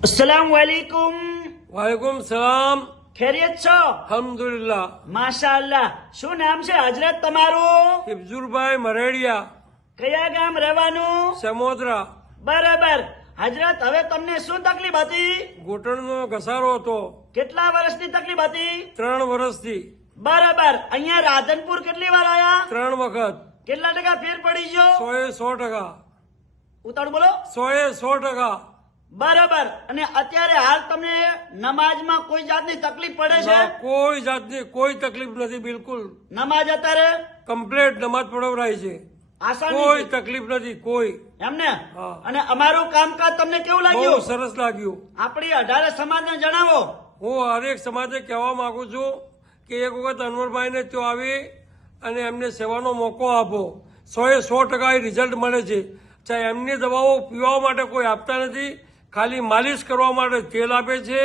अस्सलाम वालेकुम। वालेकुम सलाम। खैरियत છો? અલ્હમ્દુલિલ્લાહ। માશાઅલ્લાહ। શું નામ છે હજરત તમારું? ઇફઝુરભાઈ મરેડિયા, કયા ગામ રહેવાનું? સમોદરા। બરાબર। હજરત, હવે તમને શું તકલીફ હતી? ઘૂંટણનો ઘસારો હતો કેટલા વર્ષની તકલીફ હતી? 3 વર્ષથી। બરાબર। અહીંયા રાધનપુર કેટલી વાર આયા? 3 વખત। કેટલા ટકા ફેર પડી ગયો? 100% ઉતાળું બોલો। 100% બરાબર। અને અત્યારે હાલ તમને નમાઝમાં કોઈ જાતની તકલીફ પડે છે? ના, કોઈ જાતની કોઈ તકલીફ નથી, બિલકુલ નમાઝ અત્યારે કમ્પ્લીટ નમાજ પઢવરાય છે, આસાની કોઈ તકલીફ નથી, કોઈ। એમને? હા। અને અમારું કામકાજ તમને કેવું બહુ લાગ્યું? સરસ લાગ્યું। આપણી 18 સમાજને જણાવો। હું હરેક સમાજને કહેવા માંગુ છું કે એક વખત અનવરભાઈને ત્યાં આવી અને એમને સેવાનો મોકો આપો। 100% એ રિઝલ્ટ મળે છે। ચાહે એમની દવાઓ પીવા માટે કોઈ આપતા નથી, ખાલી માલિશ કરવા માટે તેલ આપે છે,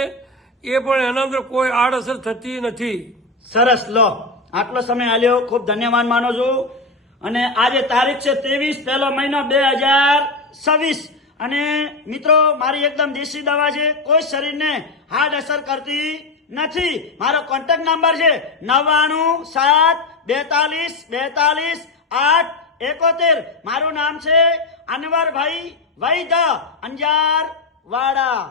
એ પણ એના અંદર કોઈ આડઅસર થતી નથી। સરસ, લો આટલો સમય આલ્યો, ખૂબ ધન્યવાદ માનું છું। અને આજે તારીખ છે 23 પહેલો મહિનો 2026। અને મિત્રો, મારી એકદમ દેશી દવા છે, કોઈ શરીરને હાર્ડ અસર કરતી નથી। મારો કોન્ટેક્ટ નંબર છે 9972424871। મારું નામ છે અનવરભાઈ વૈદ, અંજાર વાડા।